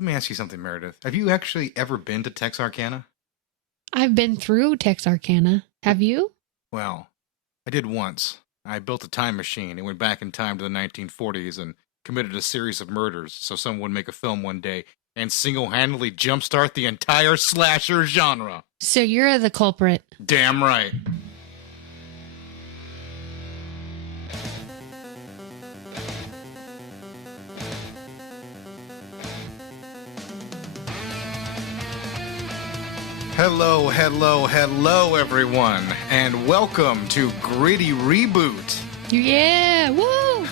Let me ask you something, Meredith. Have you actually ever been to Texarkana? I've been through Texarkana. Have you? Well, I did once. I built a time machine and went back in time to the 1940s and committed a series of murders so someone would make a film one day and single-handedly jumpstart the entire slasher genre. So you're the culprit. Damn right. Hello, everyone, and welcome to Gritty REboot. Yeah, woo!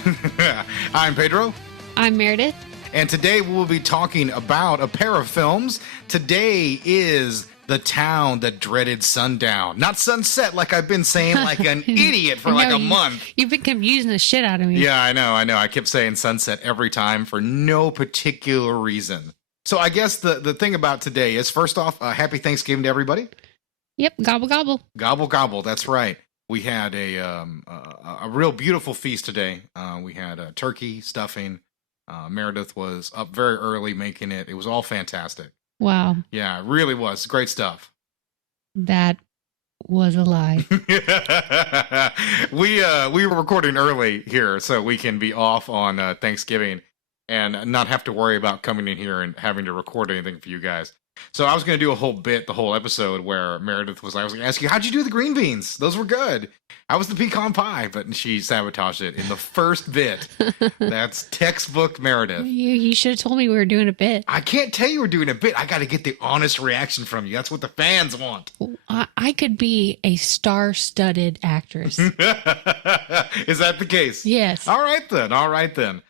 I'm Pedro. I'm Meredith. And today we'll be talking about a pair of films. Today is The Town That Dreaded Sundown. Not Sunset, like I've been saying like an idiot for like a month. You've been confusing the shit out of me. Yeah, I know. I kept saying Sunset every time for no particular reason. So I guess the thing about today is, first off, happy Thanksgiving to everybody. Yep, gobble gobble. Gobble gobble, that's right. We had a real beautiful feast today. We had turkey, stuffing. Meredith was up very early making it. It was all fantastic. Wow. Yeah, it really was. Great stuff. That was a lie. We were recording early here so we can be off on Thanksgiving and not have to worry about coming in here and having to record anything for you guys. So I was going to do a whole bit, the whole episode, where Meredith was like, I was going to ask you, how'd you do the green beans? Those were good. How was the pecan pie? But she sabotaged it in the first bit. That's textbook Meredith. You should have told me we were doing a bit. I can't tell you we're doing a bit. I got to get the honest reaction from you. That's what the fans want. I could be a star-studded actress. Is that the case? Yes. All right then.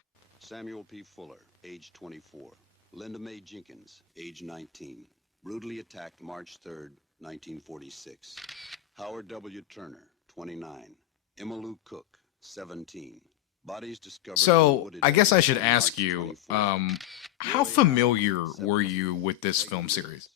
Samuel P. Fuller, age 24. Linda Mae Jenkins, age 19. Brutally attacked March 3rd, 1946. Howard W. Turner, 29. Emma Lou Cook, 17. Bodies discovered. So, I guess I should ask you, how familiar were you with this film series?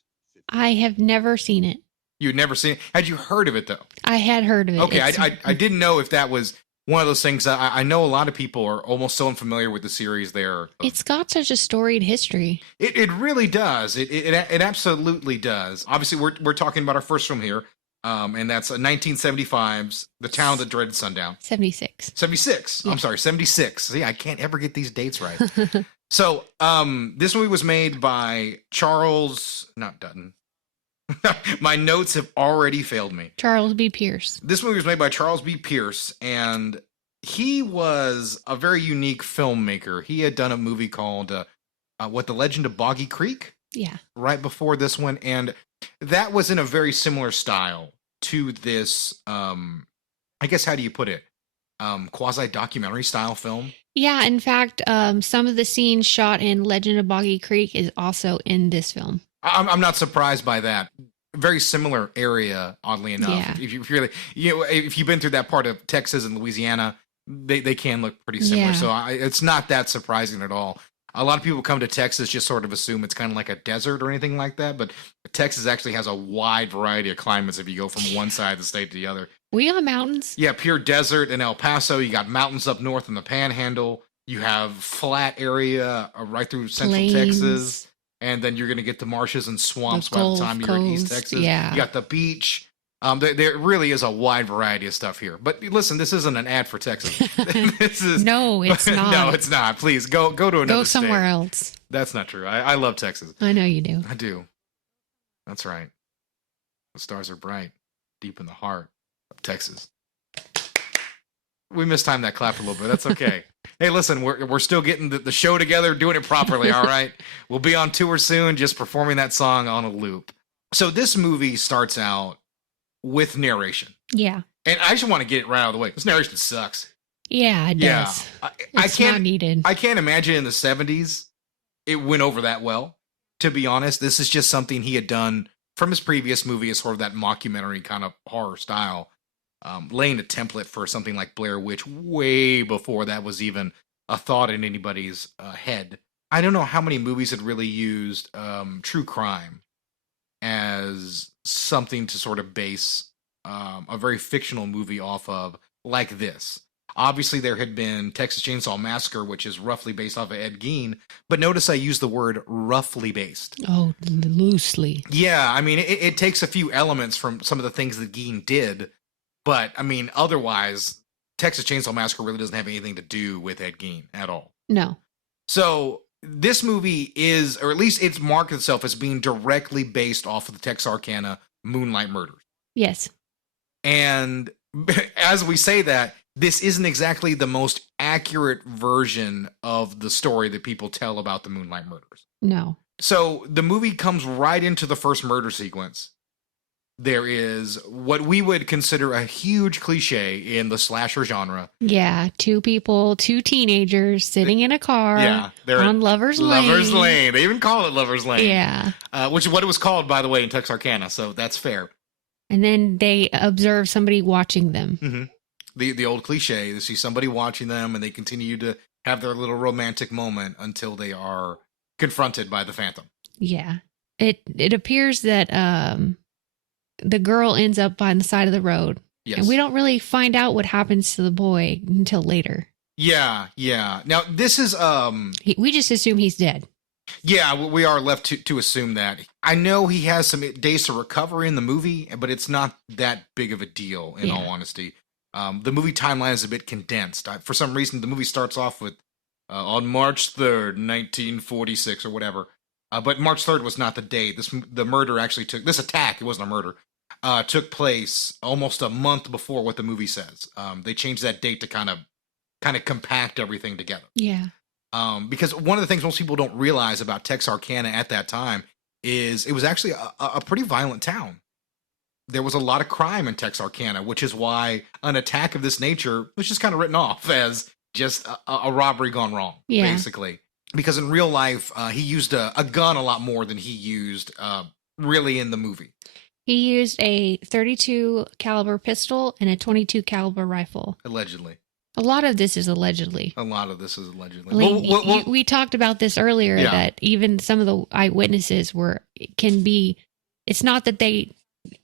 I have never seen it. You'd never seen it? Had you heard of it, though? I had heard of it. Okay, I didn't know if that was one of those things. I know a lot of people are almost so unfamiliar with the series there. It's got such a storied history. It really does. It absolutely does. Obviously, we're talking about our first film here, and that's 1975's The Town That Dreaded Sundown. 76. 76. Yeah. I'm sorry, 76. See, I can't ever get these dates right. So, this movie was made by not Dutton. My notes have already failed me. Charles B. Pierce. This movie was made by Charles B. Pierce, and he was a very unique filmmaker. He had done a movie called The Legend of Boggy Creek? Yeah. Right before this one, and that was in a very similar style to this, I guess, how do you put it? Quasi-documentary style film? Yeah, in fact, some of the scenes shot in Legend of Boggy Creek is also in this film. I'm not surprised by that. Very similar area, oddly enough. Yeah. If you've been through that part of Texas and Louisiana, they can look pretty similar. Yeah. So it's not that surprising at all. A lot of people come to Texas just sort of assume it's kind of like a desert or anything like that, but Texas actually has a wide variety of climates if you go from one side of the state to the other. We got mountains. Yeah, pure desert in El Paso. You got mountains up north in the Panhandle. You have flat area right through central Plains. Texas. And then you're going to get the marshes and swamps by the time you're in East Texas. Yeah. You got the beach. There really is a wide variety of stuff here. But listen, this isn't an ad for Texas. No, it's not. No, it's not. Please go to another Go somewhere state. else. That's not true. I love Texas. I know you do. I do. That's right. The stars are bright, deep in the heart of Texas. We mistimed that clap a little bit. That's okay. Hey, listen, we're still getting the show together, doing it properly, all right? We'll be on tour soon, just performing that song on a loop. So this movie starts out with narration. Yeah. And I just want to get it right out of the way. This narration sucks. Yeah, it does. It's not needed. I can't imagine in the 70s it went over that well, to be honest. This is just something he had done from his previous movie as sort of that mockumentary kind of horror style. Laying a template for something like Blair Witch way before that was even a thought in anybody's head. I don't know how many movies had really used true crime as something to sort of base a very fictional movie off of like this. Obviously, there had been Texas Chainsaw Massacre, which is roughly based off of Ed Gein. But notice I use the word roughly based. Oh, loosely. Yeah, I mean, it takes a few elements from some of the things that Gein did. But, I mean, otherwise, Texas Chainsaw Massacre really doesn't have anything to do with Ed Gein at all. No. So, this movie is, or at least it's marked itself as being directly based off of the Texarkana Moonlight Murders. Yes. And as we say that, this isn't exactly the most accurate version of the story that people tell about the Moonlight Murders. No. So the movie comes right into the first murder sequence. There is what we would consider a huge cliche in the slasher genre. Yeah, two teenagers sitting in a car they're on Lover's Lane. Lover's Lane. They even call it Lover's Lane. Yeah. Which is what it was called, by the way, in Texarkana, so that's fair. And then they observe somebody watching them. Mm-hmm. The old cliche, they see somebody watching them and they continue to have their little romantic moment until they are confronted by the Phantom. Yeah. It appears that the girl ends up on the side of the road. Yes. And we don't really find out what happens to the boy until later. Yeah. Now, this is... we just assume he's dead. Yeah, we are left to assume that. I know he has some days to recover in the movie, but it's not that big of a deal, in all honesty. The movie timeline is a bit condensed. For some reason, the movie starts off with on March 3rd, 1946 or whatever. But March 3rd was not the date. The murder actually this attack, it wasn't a murder, took place almost a month before what the movie says. They changed that date to kind of compact everything together. Yeah. Because one of the things most people don't realize about Texarkana at that time is it was actually a pretty violent town. There was a lot of crime in Texarkana, which is why an attack of this nature was just kind of written off as just a robbery gone wrong, basically. Because in real life, he used a gun a lot more than he used really in the movie. He used a .32 caliber pistol and a .22 caliber rifle. Allegedly. A lot of this is allegedly. We talked about this earlier, that even some of the eyewitnesses it's not that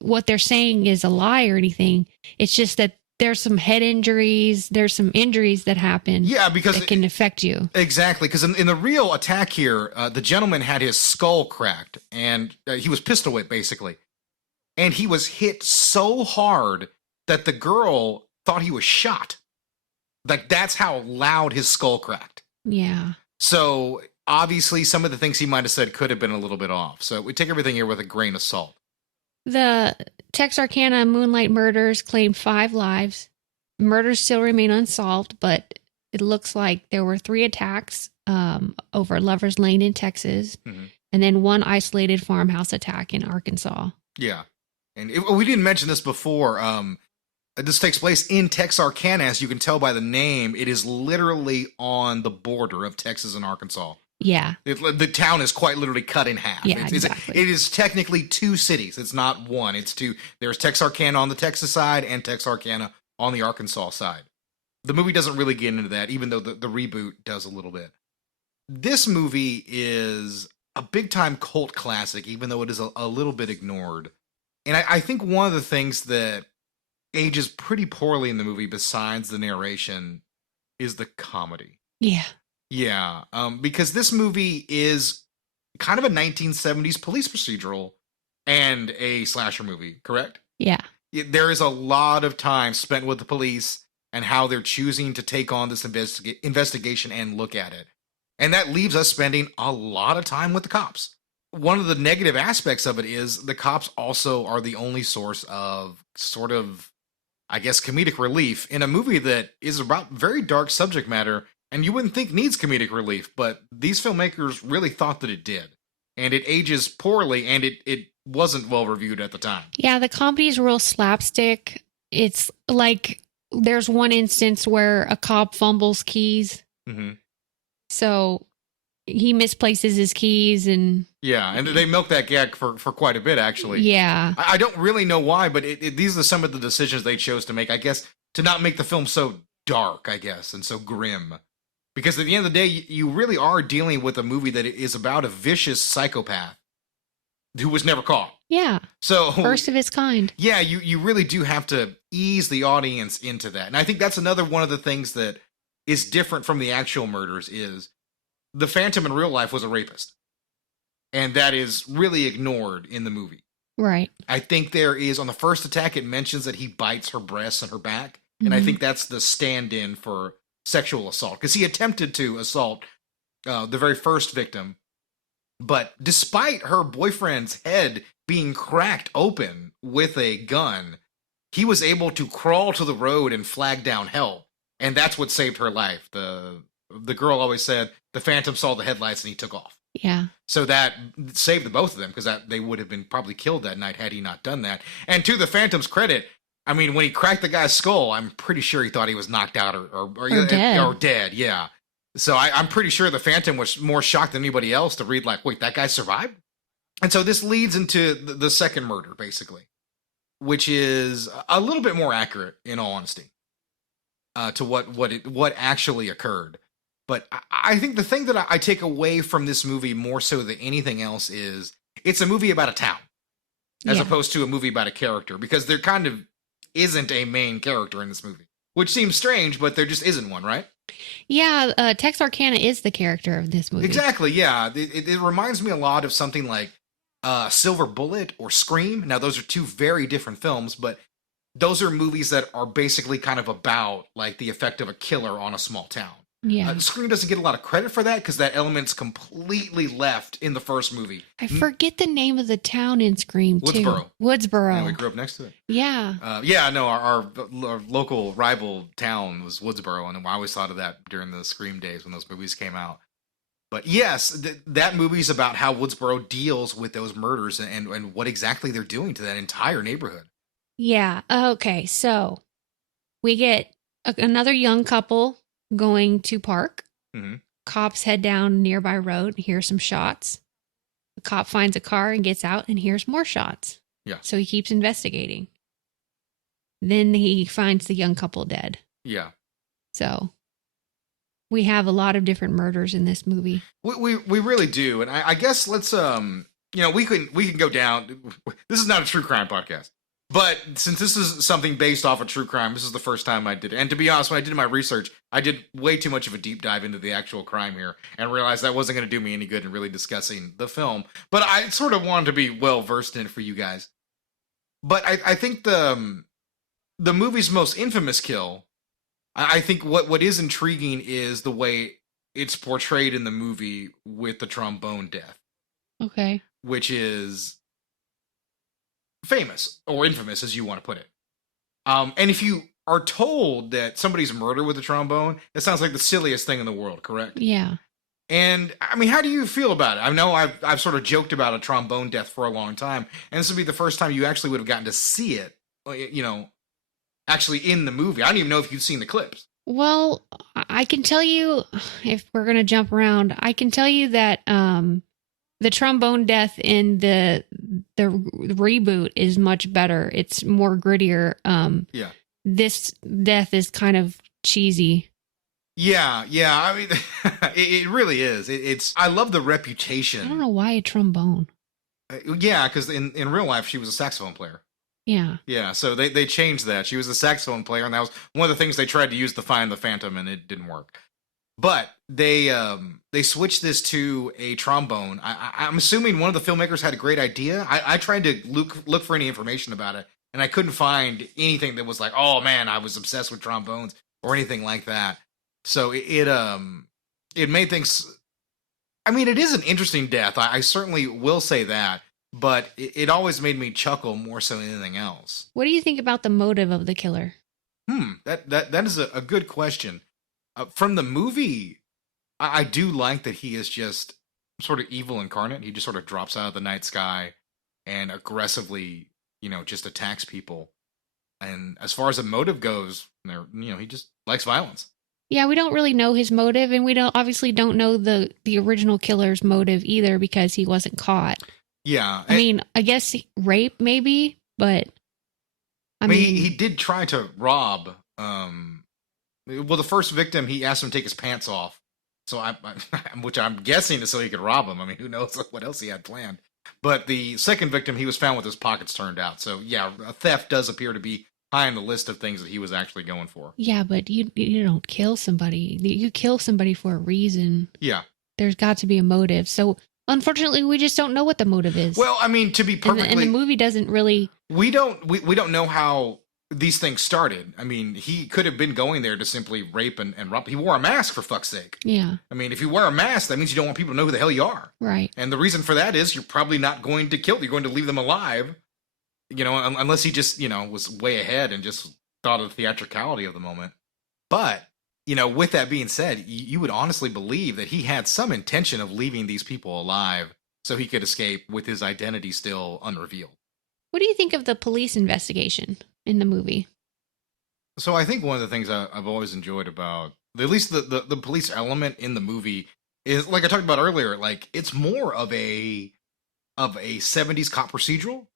what they're saying is a lie or anything. It's just that there's some head injuries, there's some injuries that happen. Yeah, because it can affect you. Exactly, because in the real attack here, the gentleman had his skull cracked, and he was pistol whipped, basically. And he was hit so hard that the girl thought he was shot. Like, that's how loud his skull cracked. Yeah. So, obviously, some of the things he might have said could have been a little bit off. So, we take everything here with a grain of salt. The Texarkana Moonlight Murders claimed 5 lives. Murders still remain unsolved, but it looks like there were 3 attacks over Lover's Lane in Texas, and then 1 isolated farmhouse attack in Arkansas. Yeah. And we didn't mention this before. This takes place in Texarkana, as you can tell by the name. It is literally on the border of Texas and Arkansas. Yeah. The town is quite literally cut in half. Yeah, exactly. It is technically 2 cities. It's not one. It's 2. There's Texarkana on the Texas side and Texarkana on the Arkansas side. The movie doesn't really get into that, even though the reboot does a little bit. This movie is a big-time cult classic, even though it is a little bit ignored. And I think one of the things that ages pretty poorly in the movie, besides the narration, is the comedy. Yeah. Yeah, because this movie is kind of a 1970s police procedural and a slasher movie, correct? Yeah. There is a lot of time spent with the police and how they're choosing to take on this investigation and look at it. And that leaves us spending a lot of time with the cops. One of the negative aspects of it is the cops also are the only source of sort of, I guess, comedic relief in a movie that is about very dark subject matter. And you wouldn't think needs comedic relief, but these filmmakers really thought that it did. And it ages poorly, and it wasn't well reviewed at the time. Yeah, the comedy is real slapstick. It's like there's one instance where a cop fumbles keys. Mm-hmm. So he misplaces his keys and... Yeah, and they milk that gag for quite a bit, actually. Yeah. I don't really know why, but these are some of the decisions they chose to make, I guess, to not make the film so dark, I guess, and so grim. Because at the end of the day, you really are dealing with a movie that is about a vicious psychopath who was never caught. Yeah. So First of its kind. yeah, you really do have to ease the audience into that. And I think that's another one of the things that is different from the actual murders is the Phantom in real life was a rapist. And that is really ignored in the movie. Right. I think there is, on the first attack, it mentions that he bites her breasts and her back. And I think that's the stand-in for sexual assault. Because he attempted to assault the very first victim. But despite her boyfriend's head being cracked open with a gun, he was able to crawl to the road and flag down help. And that's what saved her life. The girl always said the Phantom saw the headlights and he took off. Yeah. So that saved the both of them because they would have been probably killed that night had he not done that. And to the Phantom's credit, I mean, when he cracked the guy's skull, I'm pretty sure he thought he was knocked out or dead. Or dead, yeah. So I'm pretty sure the Phantom was more shocked than anybody else to read like, wait, that guy survived? And so this leads into the second murder, basically, which is a little bit more accurate, in all honesty, to what actually occurred. But I think the thing that I take away from this movie more so than anything else is it's a movie about a town as opposed to a movie about a character, because there kind of isn't a main character in this movie, which seems strange, but there just isn't one, right? Yeah, Texarkana is the character of this movie. Exactly, yeah. It reminds me a lot of something like Silver Bullet or Scream. Now, those are two very different films, but those are movies that are basically kind of about like the effect of a killer on a small town. Yeah. Scream doesn't get a lot of credit for that because that element's completely left in the first movie. I forget the name of the town in Scream, too. Woodsboro. Yeah, we grew up next to it. Yeah. Our local rival town was Woodsboro, and I always thought of that during the Scream days when those movies came out. But yes, that movie's about how Woodsboro deals with those murders and what exactly they're doing to that entire neighborhood. Yeah. Okay, so we get another young couple going to park. Mm-hmm. Cops head down a nearby road and hear some shots. The cop finds a car and gets out and hears more shots. Yeah. So he keeps investigating. Then he finds the young couple dead. Yeah. So we have a lot of different murders in this movie. We really do. And I guess let's we can go down. This is not a true crime podcast. But since this is something based off of true crime, this is the first time I did it. And to be honest, when I did my research, I did way too much of a deep dive into the actual crime here and realized that wasn't going to do me any good in really discussing the film. But I sort of wanted to be well versed in it for you guys. But I think the movie's most infamous kill, I think what is intriguing is the way it's portrayed in the movie with the trombone death. Okay. Which is famous or infamous, as you want to put it. And if you are told that somebody's murdered with a trombone, that sounds like the silliest thing in the world, correct? Yeah. And I mean, how do you feel about it? I know I've sort of joked about a trombone death for a long time, and this would be the first time you actually would have gotten to see it, actually in the movie. I don't even know if you've seen the clips. Well, I can tell you, if we're going to jump around, I can tell you that the trombone death in the reboot is much better. It's more grittier. Yeah. This death is kind of cheesy. Yeah. I mean, it really is. I love the reputation. I don't know why a trombone. Yeah, because in real life, she was a saxophone player. Yeah. Yeah, so they changed that. She was a saxophone player, and that was one of the things they tried to use to find the Phantom, and it didn't work. But they switched this to a trombone. I'm assuming one of the filmmakers had a great idea. I tried to look for any information about it, and I couldn't find anything that was like, oh man, I was obsessed with trombones or anything like that. So it made things. I mean, it is an interesting death. I certainly will say that, but it always made me chuckle more so than anything else. What do you think about the motive of the killer? That is a good question. From the movie, I do like that he is just sort of evil incarnate. He just sort of drops out of the night sky and aggressively, just attacks people. And as far as the motive goes, he just likes violence. Yeah, we don't really know his motive, and we obviously don't know the original killer's motive either because he wasn't caught. Yeah. I mean, I guess rape maybe, but I mean he did try to rob. Well, the first victim, he asked him to take his pants off. So which I'm guessing is so he could rob him. I mean, who knows what else he had planned. But the second victim, he was found with his pockets turned out. So yeah, a theft does appear to be high on the list of things that he was actually going for. Yeah, but you don't kill somebody. You kill somebody for a reason. Yeah. There's got to be a motive. So unfortunately, we just don't know what the motive is. Well, I mean, to be perfectly, and the movie doesn't really. We don't know how these things started. I mean, he could have been going there to simply rape and rob. He wore a mask, for fuck's sake. Yeah. I mean, if you wear a mask, that means you don't want people to know who the hell you are. Right. And the reason for that is you're probably not going to kill them. You're going to leave them alive, unless he just, was way ahead and just thought of the theatricality of the moment. But, with that being said, you would honestly believe that he had some intention of leaving these people alive so he could escape with his identity still unrevealed. What do you think of the police investigation in the movie? So I think one of the things I've always enjoyed about, at least the police element in the movie, is, like I talked about earlier, like it's more of a 70s cop procedural.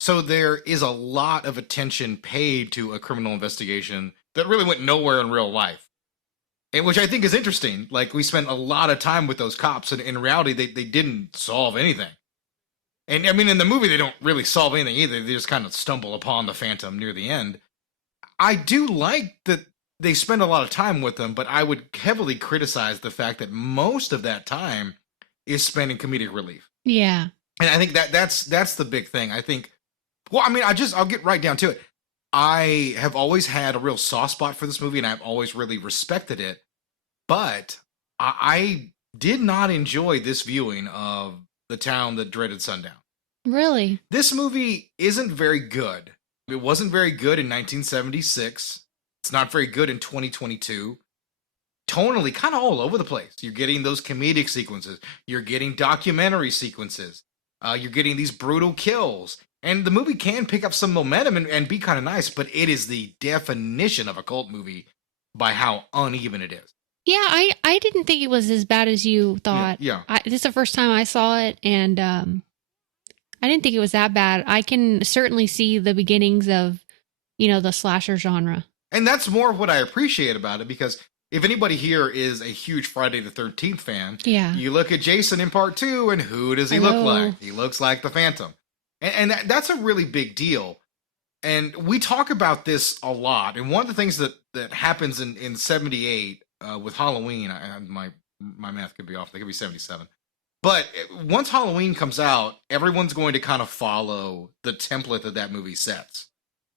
So there is a lot of attention paid to a criminal investigation that really went nowhere in real life. And which I think is interesting. Like, we spent a lot of time with those cops, and in reality, they didn't solve anything. And I mean, in the movie, they don't really solve anything either. They just kind of stumble upon the Phantom near the end. I do like that they spend a lot of time with them, but I would heavily criticize the fact that most of that time is spent in comedic relief. Yeah. And I think that's the big thing. I think, well, I mean, I'll get right down to it. I have always had a real soft spot for this movie, and I've always really respected it. But I did not enjoy this viewing of The Town That Dreaded Sundown. Really? This movie isn't very good. It wasn't very good in 1976. It's not very good in 2022. Tonally, kind of all over the place. You're getting those comedic sequences. You're getting documentary sequences. You're getting these brutal kills. And the movie can pick up some momentum and be kind of nice, but it is the definition of a cult movie by how uneven it is. Yeah, I didn't think it was as bad as you thought. Yeah. This is the first time I saw it, and I didn't think it was that bad. I can certainly see the beginnings of, the slasher genre. And that's more of what I appreciate about it, because if anybody here is a huge Friday the 13th fan, yeah, you look at Jason in part 2, and who does he look like? He looks like the Phantom. And that's a really big deal. And we talk about this a lot. And one of the things that happens in 78 with Halloween, my math could be off. They could be 77. But once Halloween comes out, everyone's going to kind of follow the template that movie sets.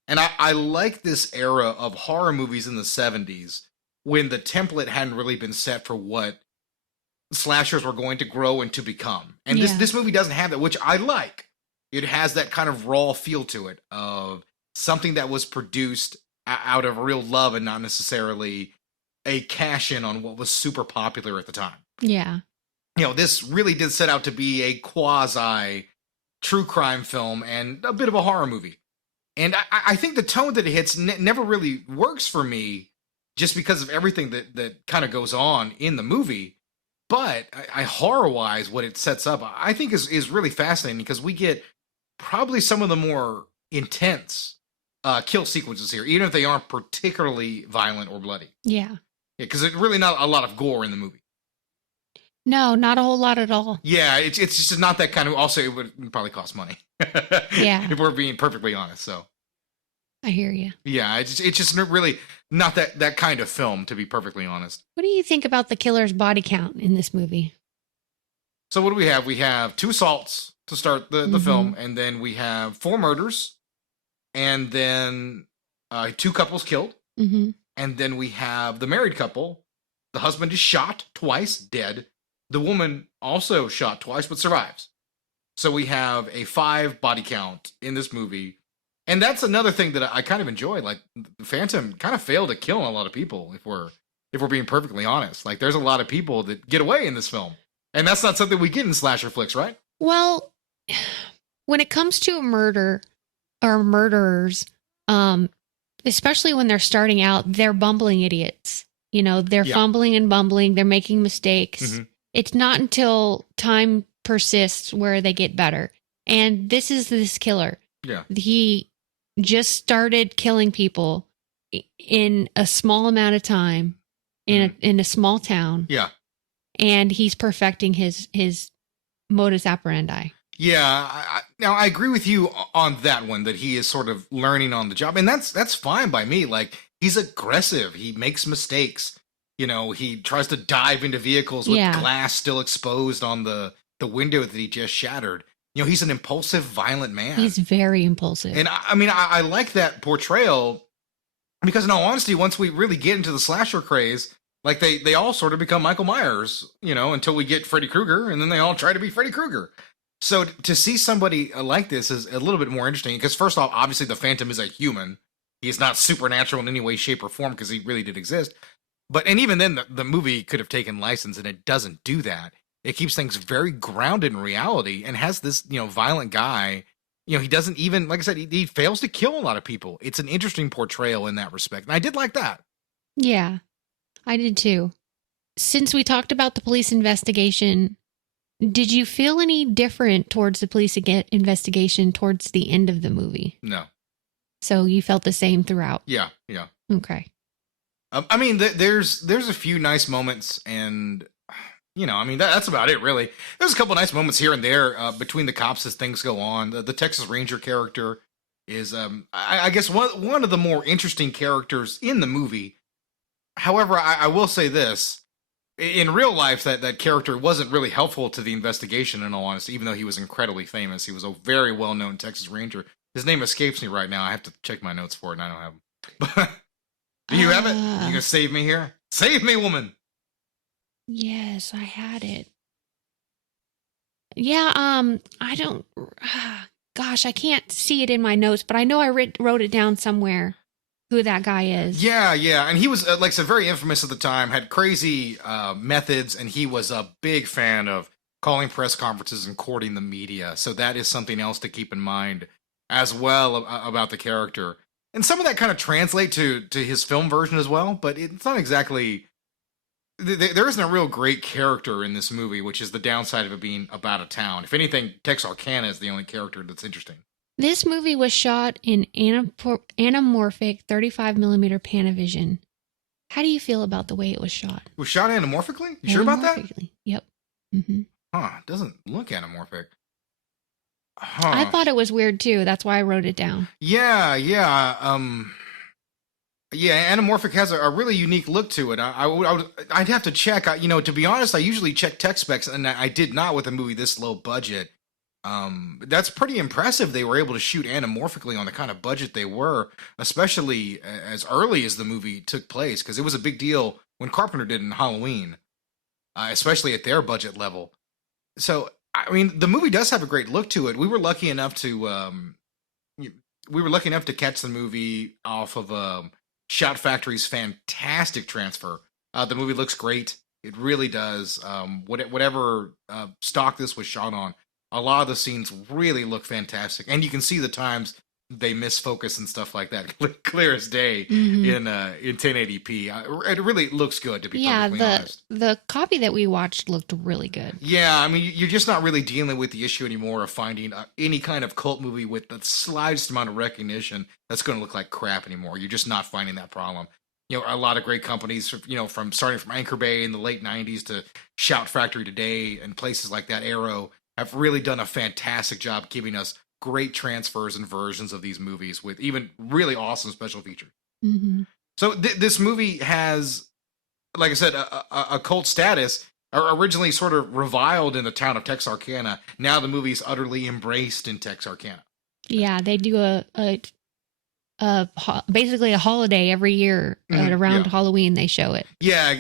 And I like this era of horror movies in the 70s when the template hadn't really been set for what slashers were going to grow and to become. And this movie doesn't have that, which I like. It has that kind of raw feel to it of something that was produced out of real love and not necessarily a cash-in on what was super popular at the time. Yeah. This really did set out to be a quasi true crime film and a bit of a horror movie. And I think the tone that it hits never really works for me just because of everything that kind of goes on in the movie. But I horror-wise, what it sets up, I think is really fascinating, because we get probably some of the more intense kill sequences here, even if they aren't particularly violent or bloody. Yeah. Because it's really not a lot of gore in the movie. No, not a whole lot at all. Yeah, it's just not that kind of. Also, it would probably cost money. Yeah, if we're being perfectly honest. So I hear you. Yeah, it's just really not that kind of film, to be perfectly honest. What do you think about the killer's body count in this movie? So what do we have? We have 2 assaults to start the film, and then we have 4 murders, and then 2 couples killed, and then we have the married couple. The husband is shot twice, dead. The woman also shot twice, but survives. So we have a 5 body count in this movie. And that's another thing that I kind of enjoy. Like, the Phantom kind of failed at killing a lot of people, if we're being perfectly honest. Like, there's a lot of people that get away in this film. And that's not something we get in slasher flicks, right? Well, when it comes to a murder or murderers, especially when they're starting out, they're bumbling idiots. They're fumbling and bumbling. They're making mistakes. It's not until time persists where they get better. And this is this killer. Yeah. He just started killing people in a small amount of time in a small town. Yeah. And he's perfecting his modus operandi. Yeah, now I agree with you on that one, that he is sort of learning on the job, and that's fine by me. Like, he's aggressive, he makes mistakes. You know, he tries to dive into vehicles with Yeah. glass still exposed on the window that he just shattered. You know, he's an impulsive, violent man. He's very impulsive. And I mean, I like that portrayal because, in all honesty, once we really get into the slasher craze, like they all sort of become Michael Myers, you know, until we get Freddy Krueger, and then they all try to be Freddy Krueger. So to see somebody like this is a little bit more interesting because, first off, obviously the Phantom is a human. He is not supernatural in any way, shape, or form because he really did exist. But, and even then, the movie could have taken license, and it doesn't do that. It keeps things very grounded in reality and has this, you know, violent guy. You know, he doesn't even, like I said, he fails to kill a lot of people. It's an interesting portrayal in that respect. And I did like that. Yeah, I did too. Since we talked about the police investigation, did you feel any different towards the police investigation towards the end of the movie? No. So you felt the same throughout? Yeah, yeah. Okay. I mean, there's a few nice moments, and you know, I mean, that's about it, really. There's a couple nice moments here and there between the cops as things go on. The Texas Ranger character is, I guess, one of the more interesting characters in the movie. However, I will say this. In real life, that character wasn't really helpful to the investigation, in all honesty, even though he was incredibly famous. He was a very well-known Texas Ranger. His name escapes me right now. I have to check my notes for it, and I don't have them. But do you have it? You gonna save me here? Save me, woman! Yes, I had it. Yeah, I don't... gosh, I can't see it in my notes, but I know I wrote it down somewhere. Who that guy is. Yeah, and he was, like I said, very infamous at the time, had crazy methods, and he was a big fan of calling press conferences and courting the media. So that is something else to keep in mind as well about the character. And some of that kind of translate to his film version as well, but it's not exactly... There isn't a real great character in this movie, which is the downside of it being about a town. If anything, Texarkana is the only character that's interesting. This movie was shot in anamorphic 35mm Panavision. How do you feel about the way it was shot? It was shot anamorphically? You sure about that? Yep. Mm-hmm. Huh, it doesn't look anamorphic. Huh. I thought it was weird too. That's why I wrote it down. Yeah. Anamorphic has a really unique look to it. I'd have to check. You know, to be honest, I usually check tech specs, and I did not with a movie this low budget. That's pretty impressive. They were able to shoot anamorphically on the kind of budget they were, especially as early as the movie took place, because it was a big deal when Carpenter did it in Halloween, especially at their budget level. So, I mean, the movie does have a great look to it. We were lucky enough to catch the movie off of Shout Factory's fantastic transfer. The movie looks great. It really does. Whatever stock this was shot on, a lot of the scenes really look fantastic, and you can see the times they miss focus and stuff like that, clear as day in 1080p. It really looks good, to be perfectly honest. The copy that we watched looked really good. Yeah, I mean, you're just not really dealing with the issue anymore of finding any kind of cult movie with the slightest amount of recognition that's going to look like crap anymore. You're just not finding that problem. You know, a lot of great companies, you know, from starting from Anchor Bay in the late 90s to Shout Factory today and places like that, Arrow, have really done a fantastic job giving us great transfers and versions of these movies with even really awesome special features. Mm-hmm. So this movie has, like I said, a cult status. Originally sort of reviled in the town of Texarkana. Now the movie's utterly embraced in Texarkana. Yeah, they do basically a holiday every year at around Halloween. They show it. Yeah,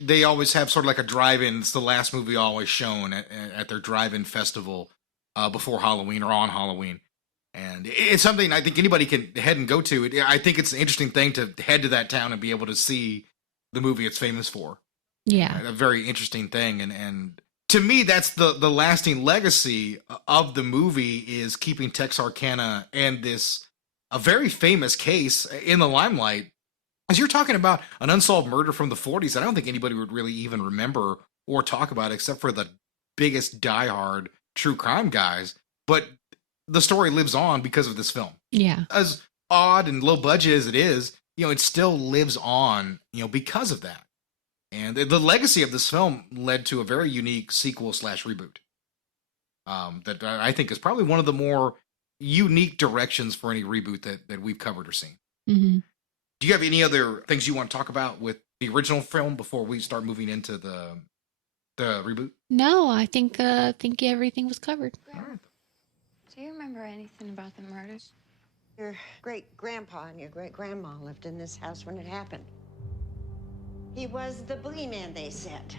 they always have sort of like a drive-in. It's the last movie always shown at their drive-in festival before Halloween or on Halloween. And it's something I think anybody can head and go to. I think it's an interesting thing to head to that town and be able to see the movie it's famous for. Yeah. A very interesting thing. And to me, that's the lasting legacy of the movie, is keeping Texarkana and this a very famous case in the limelight. As you're talking about an unsolved murder from the 40s, I don't think anybody would really even remember or talk about it except for the biggest diehard true crime guys. But the story lives on because of this film. Yeah. As odd and low budget as it is, you know, it still lives on, you know, because of that. And the legacy of this film led to a very unique sequel/reboot. that I think is probably one of the more unique directions for any reboot that we've covered or seen. Mm-hmm. Do you have any other things you want to talk about with the original film before we start moving into the reboot? No, I think everything was covered. All right. Do you remember anything about the murders? Your great-grandpa and your great-grandma lived in this house when it happened. He was the boogeyman, they said.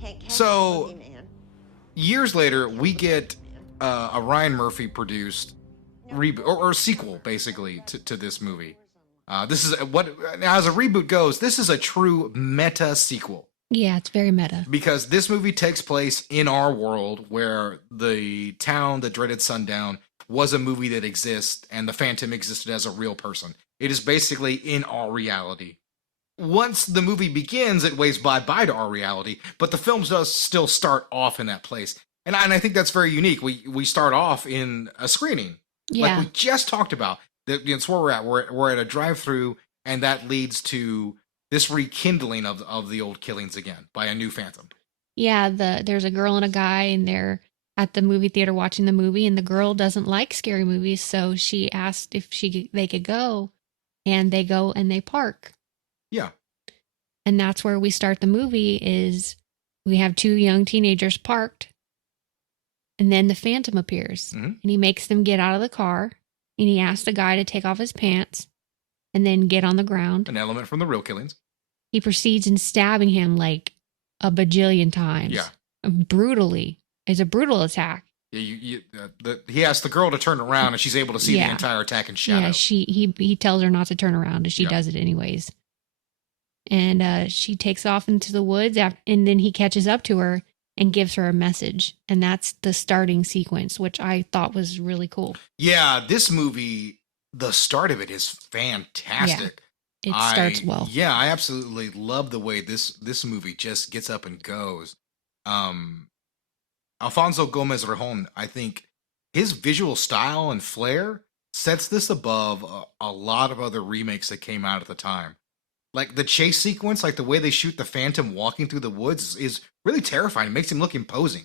Can't catch So- the boogeyman. Years later, we get a Ryan Murphy produced reboot or sequel, basically, to this movie. This is now, as a reboot goes, this is a true meta sequel. Yeah, it's very meta. Because this movie takes place in our world where the town, the Dreaded Sundown, was a movie that exists and the Phantom existed as a real person. It is basically in our reality. Once the movie begins, it waves bye-bye to our reality, but the film does still start off in that place. And I think that's very unique. We start off in a screening. Yeah. Like we just talked about. That's where we're at. We're at a drive-through, and that leads to this rekindling of the old killings again by a new Phantom. Yeah, there's a girl and a guy, and they're at the movie theater watching the movie, and the girl doesn't like scary movies, so she asked if they could go, and they go and they park. Yeah. And that's where we start the movie. Is we have two young teenagers parked, and then the Phantom appears, and he makes them get out of the car, and he asks the guy to take off his pants, and then get on the ground. An element from the real killings. He proceeds in stabbing him like a bajillion times. Yeah. Brutally. It's a brutal attack. Yeah, he asks the girl to turn around, and she's able to see the entire attack in shadow. Yeah, he tells her not to turn around, and she does it anyways. And she takes off into the woods, and then he catches up to her and gives her a message. And that's the starting sequence, which I thought was really cool. Yeah, this movie, the start of it is fantastic. It starts well. Yeah, I absolutely love the way this movie just gets up and goes. Alfonso Gomez Rejon, I think his visual style and flair sets this above a lot of other remakes that came out at the time. Like the chase sequence, like the way they shoot the Phantom walking through the woods is really terrifying. It makes him look imposing.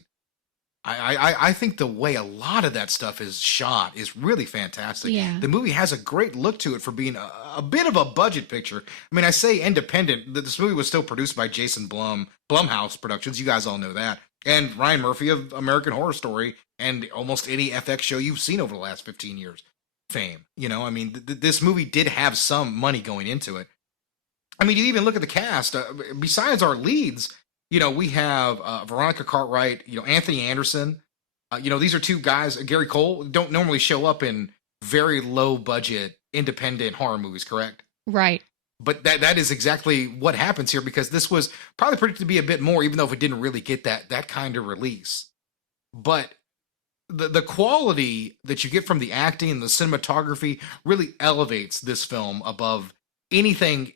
I think the way a lot of that stuff is shot is really fantastic. Yeah. The movie has a great look to it for being a bit of a budget picture. I mean, I say independent. This movie was still produced by Jason Blumhouse Productions. You guys all know that. And Ryan Murphy of American Horror Story and almost any FX show you've seen over the last 15 years. Fame. You know, I mean, this movie did have some money going into it. I mean, you even look at the cast. Besides our leads, you know, we have Veronica Cartwright, you know, Anthony Anderson. You know, these are two guys. Gary Cole don't normally show up in very low budget independent horror movies, correct? Right. But that is exactly what happens here, because this was probably predicted to be a bit more, even though if it didn't really get that kind of release. But the quality that you get from the acting and the cinematography really elevates this film above anything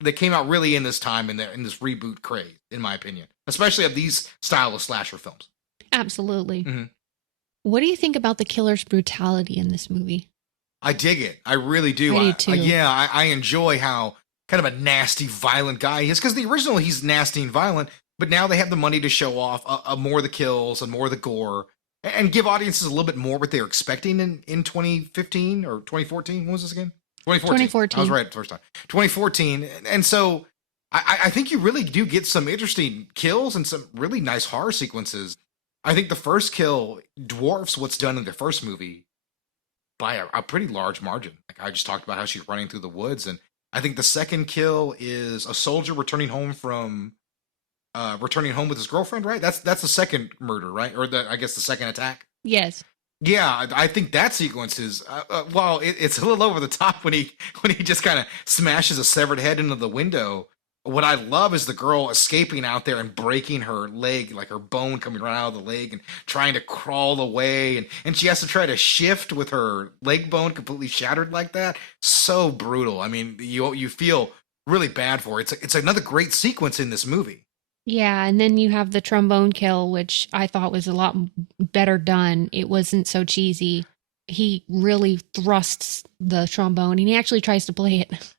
that came out really in this time in this reboot craze, in my opinion, especially of these style of slasher films. Absolutely. Mm-hmm. What do you think about the killer's brutality in this movie? I dig it. I really do. I do too. I enjoy how kind of a nasty, violent guy he is, because the original he's nasty and violent, but now they have the money to show off more of the kills and more of the gore and give audiences a little bit more what they're expecting in 2015 or 2014. What was this again? 2014. I was right the first time. 2014. And so I think you really do get some interesting kills and some really nice horror sequences. I think the first kill dwarfs what's done in the first movie by a pretty large margin. Like I just talked about how she's running through the woods. And I think the second kill is a soldier returning home with his girlfriend, right? That's the second murder, right? Or I guess the second attack. Yes. Yeah, I think that sequence is well, it's a little over the top when he just kind of smashes a severed head into the window. What I love is the girl escaping out there and breaking her leg, like her bone coming right out of the leg and trying to crawl away, and she has to try to shift with her leg bone completely shattered like that. So brutal. I mean, you feel really bad for her. It's another great sequence in this movie. Yeah, and then you have the trombone kill, which I thought was a lot better done. It wasn't so cheesy. He really thrusts the trombone, and he actually tries to play it.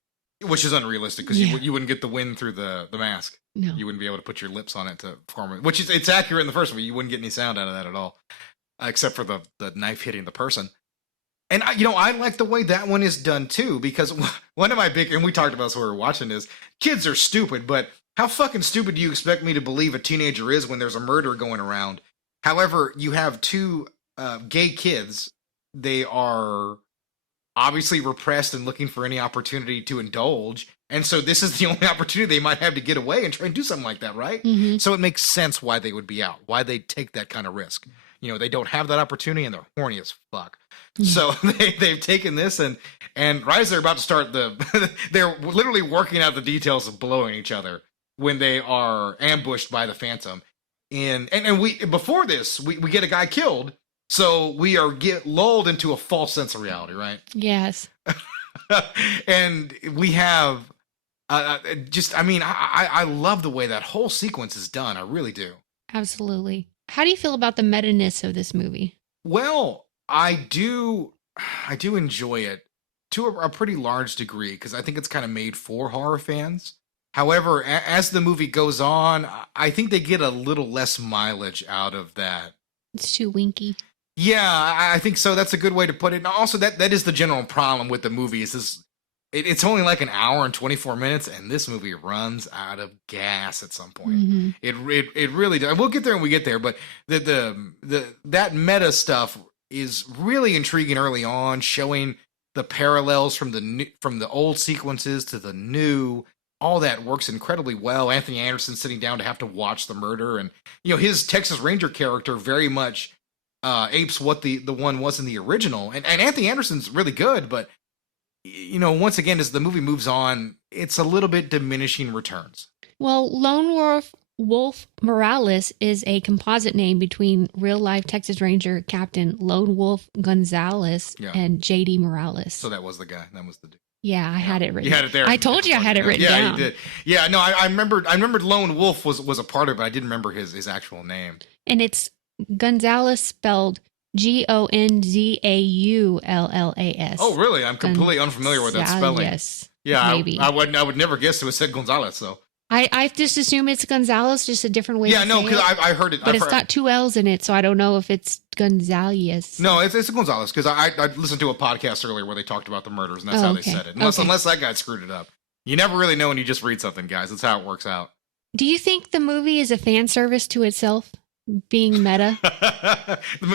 Which is unrealistic, because you wouldn't get the wind through the mask. No. You wouldn't be able to put your lips on it to form it. Which is, it's accurate in the first one. You wouldn't get any sound out of that at all. except for the knife hitting the person. And I like the way that one is done too, because one of my big, and we talked about this when we were watching this, kids are stupid, but how fucking stupid do you expect me to believe a teenager is when there's a murder going around? However, you have two gay kids. They are obviously repressed and looking for any opportunity to indulge. And so this is the only opportunity they might have to get away and try and do something like that, right? Mm-hmm. So it makes sense why they would be out, why they'd take that kind of risk. They don't have that opportunity and they're horny as fuck. So they've taken this and right as they're about to start they're literally working out the details of blowing each other when they are ambushed by the Phantom. And we before this, we get a guy killed. So we are lulled into a false sense of reality, right? Yes. And we have I love the way that whole sequence is done. I really do. Absolutely. How do you feel about the meta-ness of this movie? Well, I do enjoy it to a pretty large degree because I think it's kind of made for horror fans. However, as the movie goes on, I think they get a little less mileage out of that. It's too winky. Yeah, I think so. That's a good way to put it. And also, that is the general problem with the movie is it's only like an hour and 24 minutes, and this movie runs out of gas at some point. Mm-hmm. It really does. We'll get there when we get there, but that meta stuff is really intriguing early on, showing the parallels from the old sequences to the new. All that works incredibly well. Anthony Anderson sitting down to have to watch the murder, and his Texas Ranger character very much apes what the one was in the original. And Anthony Anderson's really good, but once again, as the movie moves on, it's a little bit diminishing returns. Well, Lone Wolf Morales is a composite name between real-life Texas Ranger Captain Lone Wolf Gonzalez and J.D. Morales. So that was the guy. That was the dude. Yeah, I had it written. You had it there. I told you I had it written down. Yeah, you did. Yeah, no, I remembered Lone Wolf was a part of it, but I didn't remember his actual name. And it's Gonzalez spelled Gonzaullas. Oh, really? I'm completely unfamiliar with that spelling. Yes. Yeah, maybe. I would never guess it was said Gonzalez, so. I just assume it's Gonzalez, just a different way to say it. Yeah, no, because I heard it. But it's got two L's in it, so I don't know if it's Gonzalez. No, it's Gonzalez, because I listened to a podcast earlier where they talked about the murders, and that's how they said it. Unless that guy screwed it up. You never really know when you just read something, guys. That's how it works out. Do you think the movie is a fan service to itself, being meta?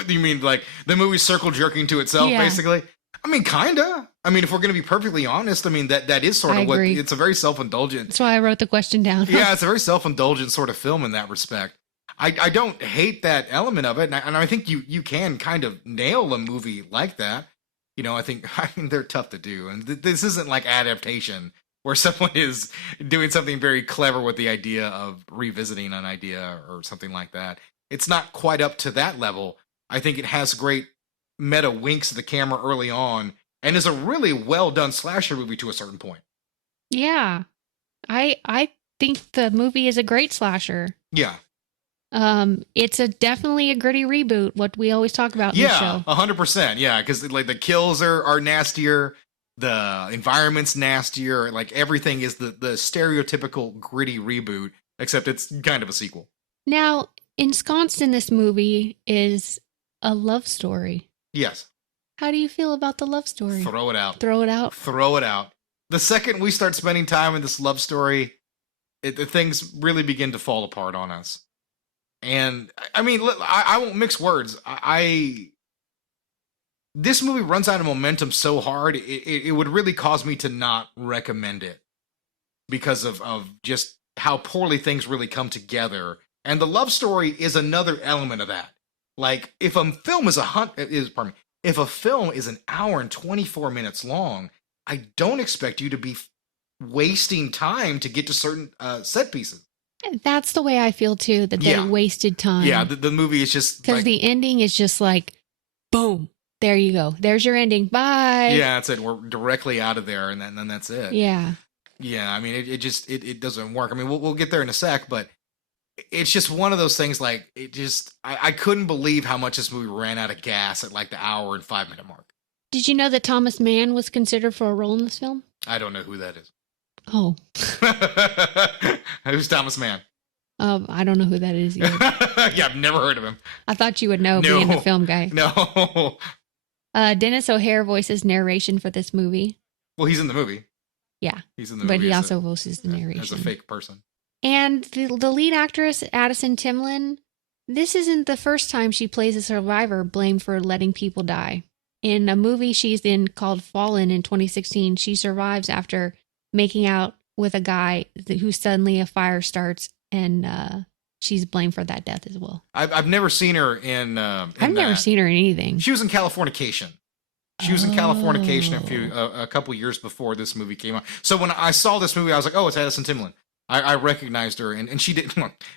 You mean like the movie circle jerking to itself, basically? I mean, kinda. I mean, if we're going to be perfectly honest, I mean, that is sort of it's a very self-indulgent. That's why I wrote the question down. Yeah, it's a very self-indulgent sort of film in that respect. I don't hate that element of it, and I think you can kind of nail a movie like that. I mean, they're tough to do, and this isn't like adaptation where someone is doing something very clever with the idea of revisiting an idea or something like that. It's not quite up to that level. I think it has great meta winks at the camera early on and is a really well done slasher movie to a certain point. Yeah. I think the movie is a great slasher. Yeah. It's definitely a gritty reboot, what we always talk about in the show. 100%. Yeah, because like the kills are nastier, the environment's nastier, like everything is the stereotypical gritty reboot, except it's kind of a sequel. Now, ensconced in this movie is a love story. Yes. How do you feel about the love story? Throw it out. Throw it out? Throw it out. The second we start spending time in this love story, the things really begin to fall apart on us. And, I mean, I won't mix words. This movie runs out of momentum so hard, it would really cause me to not recommend it. Because of just how poorly things really come together. And the love story is another element of that. Like, if a film is if a film is an hour and 24 minutes long, I don't expect you to be wasting time to get to certain set pieces. That's the way I feel too, that they wasted time. Yeah, the movie is just because the ending is just like, boom, there you go. There's your ending. Bye. Yeah, that's it. We're directly out of there, and then that's it. Yeah. Yeah, I mean, it doesn't work. I mean, we'll get there in a sec, but it's just one of those things. Like, I couldn't believe how much this movie ran out of gas at like the hour and 5 minute mark. Did you know that Thomas Mann was considered for a role in this film? I don't know who that is. Oh. Who's Thomas Mann? I don't know who that is either. Yeah, I've never heard of him. I thought you would know, No. being a film guy. No. Dennis O'Hare voices narration for this movie. Well, he's in the movie. Yeah, He's in the but movie. he as also voices the narration. as a fake person. And the lead actress, Addison Timlin, this isn't the first time she plays a survivor blamed for letting people die. In a movie she's in called Fallen in 2016, she survives after making out with a guy who suddenly a fire starts, and she's blamed for that death as well. I've never seen her in I've never seen her in anything. She was in Californication. She was in Californication a couple years before this movie came out. So when I saw this movie, I was like, oh, it's Addison Timlin. I recognized her, and she did.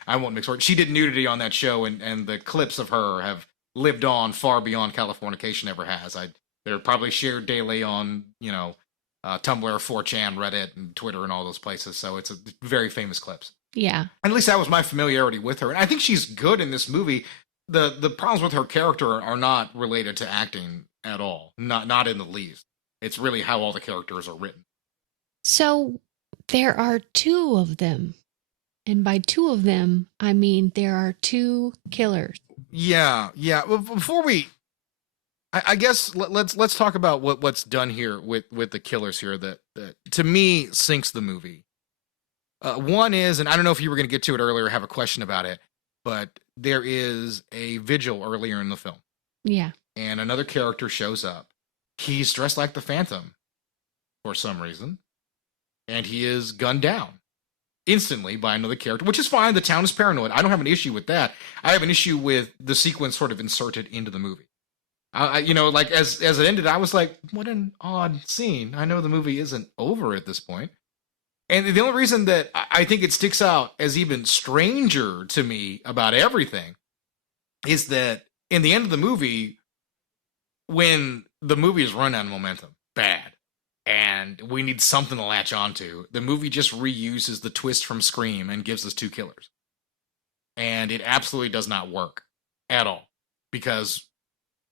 I won't mix words. She did nudity on that show, and the clips of her have lived on far beyond Californication ever has. They're probably shared daily on Tumblr, 4chan, Reddit, and Twitter, and all those places. So it's a very famous clips. Yeah. And at least that was my familiarity with her, and I think she's good in this movie. The problems with her character are not related to acting at all. Not in the least. It's really how all the characters are written. So there are two of them. And by two of them, I mean there are two killers. Yeah. Well, before I guess let's talk about what's done here with the killers here that to me sinks the movie. One is, and I don't know if you were going to get to it earlier or have a question about it, but there is a vigil earlier in the film. Yeah. And another character shows up. He's dressed like the Phantom for some reason. And he is gunned down instantly by another character, which is fine. The town is paranoid. I don't have an issue with that. I have an issue with the sequence sort of inserted into the movie. Like as it ended, I was like, what an odd scene. I know the movie isn't over at this point. And the only reason that I think it sticks out as even stranger to me about everything is that in the end of the movie, when the movie is run out of momentum, bad, and we need something to latch onto, the movie just reuses the twist from Scream and gives us two killers. And it absolutely does not work at all. Because